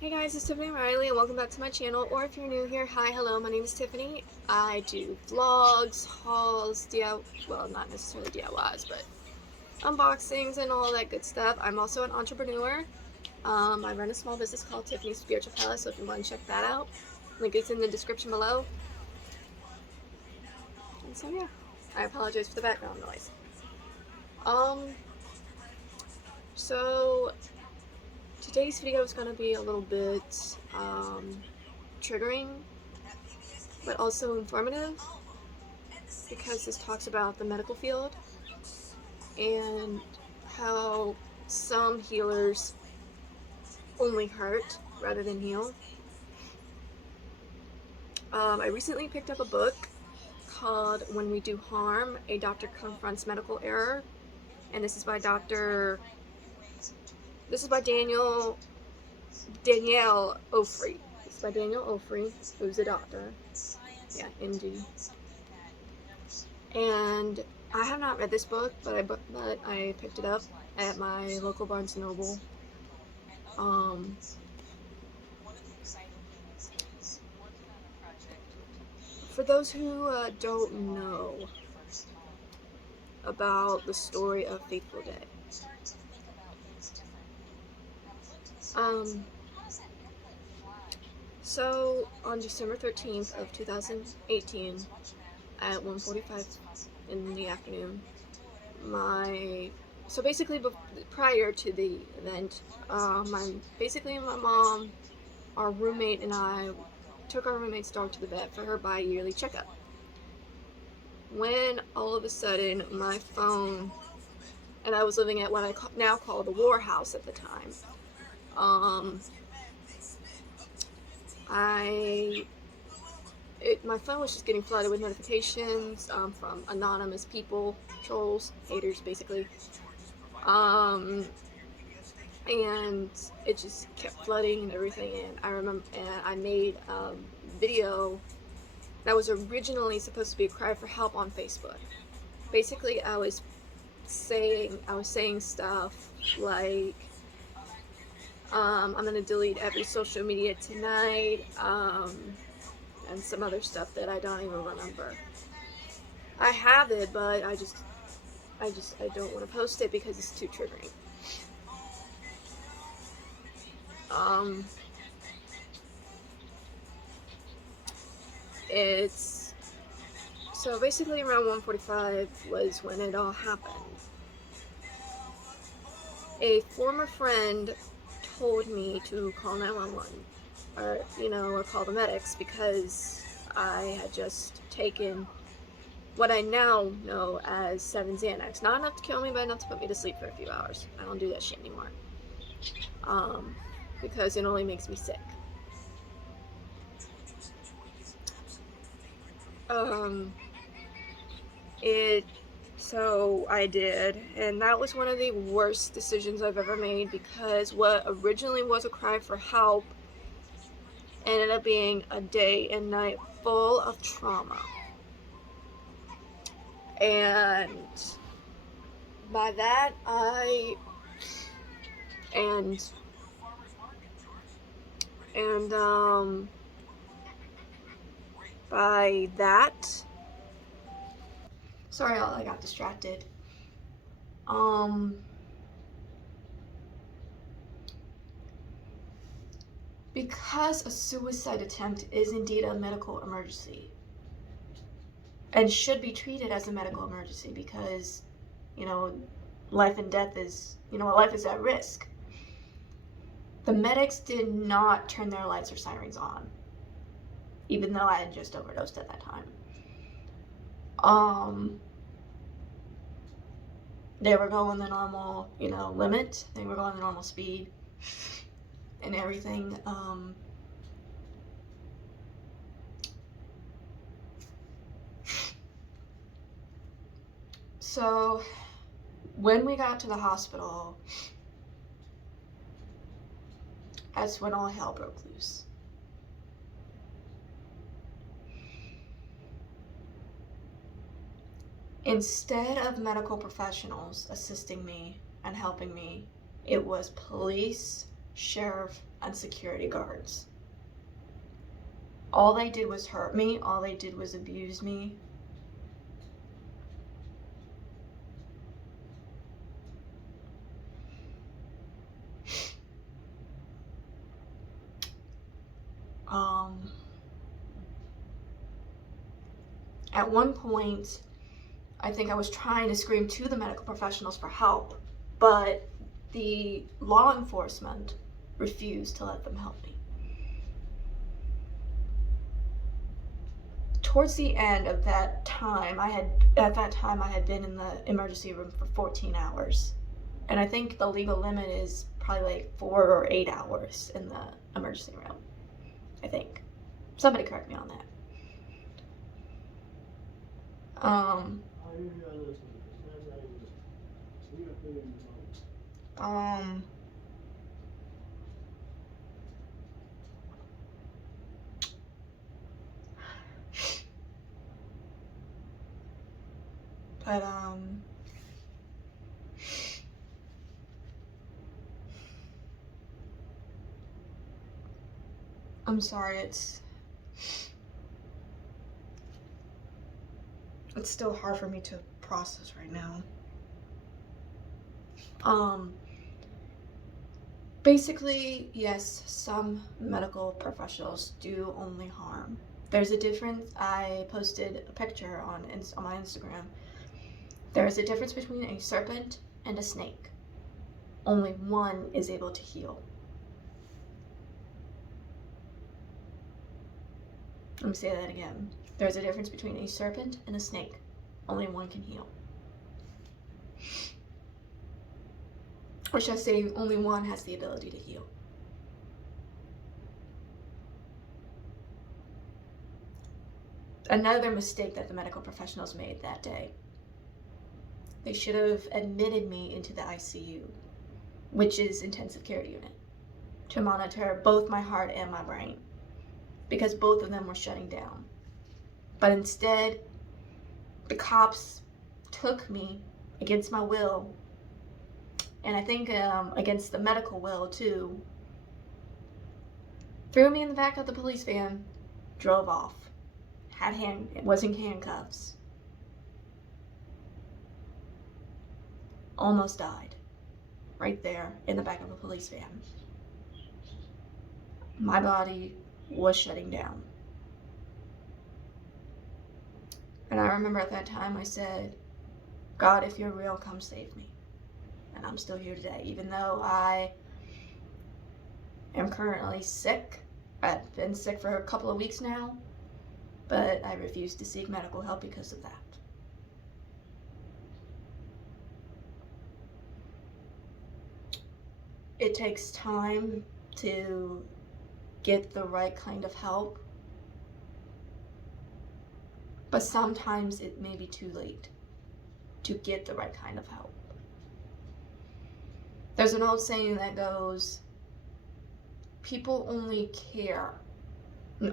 Hey guys, it's Tiffany Riley and welcome back to my channel, or if you're new here, hi, hello, my name is Tiffany. I do vlogs, hauls, well, not necessarily DIYs, but unboxings and all that good stuff. I'm also an entrepreneur. I run a small business called Tiffany's Spiritual Palace, so if you want to check that out, link is in the description below. And so yeah, I apologize for the background noise. So today's video is going to be a little bit, triggering, but also informative, because this talks about the medical field and how some healers only hurt rather than heal. I recently picked up a book called When We Do Harm, A Doctor Confronts Medical Error, and this is by Danielle Ofrey. It's by Danielle Ofrey, who's a doctor. Yeah, MD. And I have not read this book, but I picked it up at my local Barnes & Noble. For those who don't know about the story of Fateful Day, so on December 13th of 2018 at 1:45 in the afternoon, so basically prior to the event, my mom, our roommate, and I took our roommate's dog to the vet for her bi-yearly checkup, when all of a sudden my phone, and I was living at what I now call the War House at the time, my phone was just getting flooded with notifications from anonymous people, trolls, haters, basically. And it just kept flooding and everything. And I remember, and I made a video that was originally supposed to be a cry for help on Facebook. Basically, I was saying stuff like, I'm gonna delete every social media tonight, and some other stuff that I don't even remember. I have it, but I don't want to post it because it's too triggering. So basically around 1:45 was when it all happened. A former friend told me to call 911, or call the medics, because I had just taken what I now know as 7 Xanax. Not enough to kill me, but enough to put me to sleep for a few hours. I don't do that shit anymore. Because it only makes me sick. So I did, and that was one of the worst decisions I've ever made, because what originally was a cry for help ended up being a day and night full of trauma. And by that, sorry, I got distracted. Because a suicide attempt is indeed a medical emergency and should be treated as a medical emergency, because, life and death is, life is at risk. The medics did not turn their lights or sirens on, even though I had just overdosed at that time. They were going the normal, limit. They were going the normal speed and everything. So when we got to the hospital, that's when all hell broke loose. Instead of medical professionals assisting me and helping me, it was police, sheriff, and security guards. All they did was hurt me. All they did was abuse me. At one point, I think I was trying to scream to the medical professionals for help, but the law enforcement refused to let them help me. Towards the end of that time, I had been in the emergency room for 14 hours. And I think the legal limit is probably like 4 or 8 hours in the emergency room. I think. Somebody correct me on that. But I'm sorry, it's still hard for me to process right now. Basically, yes, some medical professionals do only harm. There's a difference. I posted a picture on my Instagram. There's a difference between a serpent and a snake. Only one is able to heal. Let me say that again. There's a difference between a serpent and a snake. Only one can heal. Or should I say, only one has the ability to heal. Another mistake that the medical professionals made that day. They should have admitted me into the ICU, which is intensive care unit, to monitor both my heart and my brain, because both of them were shutting down. But instead, the cops took me against my will, and I think against the medical will too, threw me in the back of the police van, drove off, was in handcuffs, almost died right there in the back of a police van. My body was shutting down. And I remember at that time I said, God, if you're real, come save me. And I'm still here today, even though I am currently sick. I've been sick for a couple of weeks now, but I refuse to seek medical help because of that. It takes time to get the right kind of help, but sometimes it may be too late to get the right kind of help. There's an old saying that goes, people only care.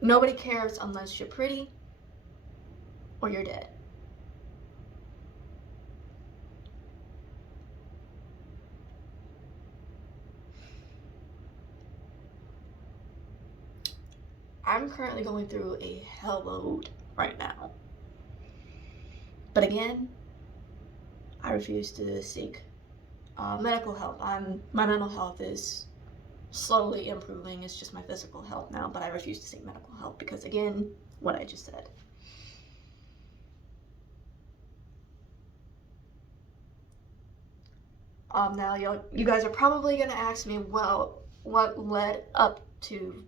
Nobody cares unless you're pretty or you're dead. I'm currently going through a hell load right now. But again, I refuse to seek medical help. My mental health is slowly improving. It's just my physical health now, but I refuse to seek medical help because, again, what I just said. Now, you guys are probably going to ask me, well, what led up to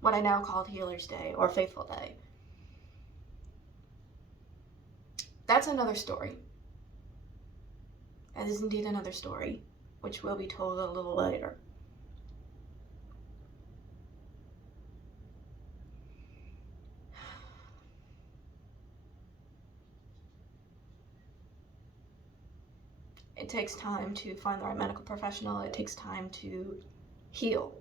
what I now call Healer's Day or Faithful Day? That's another story. That is indeed another story, which will be told a little later. It takes time to find the right medical professional. It takes time to heal.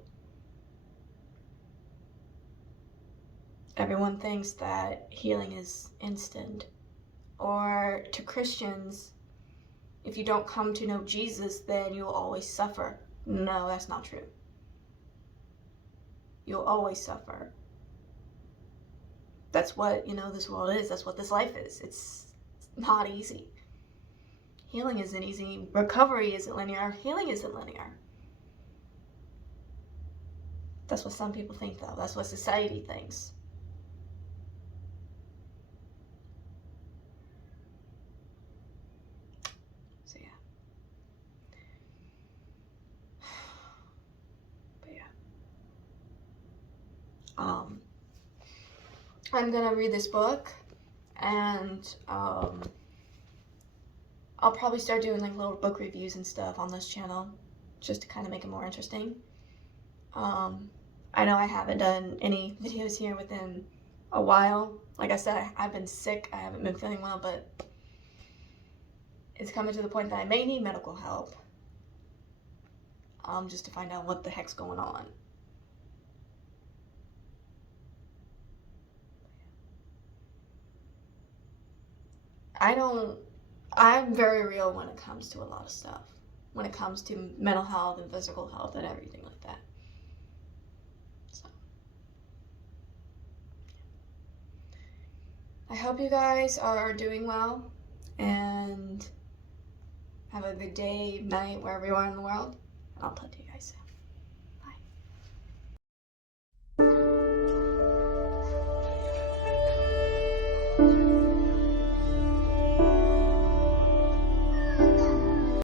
Everyone thinks that healing is instant. Or to Christians, if you don't come to know Jesus, then you'll always suffer. No, that's not true. You'll always suffer. That's what, you know, this world is. That's what this life is. It's not easy. Healing isn't easy. Recovery isn't linear. Healing isn't linear. That's what some people think, though. That's what society thinks. So, yeah. But, yeah. I'm gonna read this book, and I'll probably start doing like little book reviews and stuff on this channel, just to kind of make it more interesting. I know I haven't done any videos here within a while. Like I said, I've been sick. I haven't been feeling well, but it's coming to the point that I may need medical help. Just to find out what the heck's going on. I'm very real when it comes to a lot of stuff. When it comes to mental health and physical health and everything like that. So, I hope you guys are doing well and have a good day, night, wherever you are in the world. And I'll talk to you guys soon.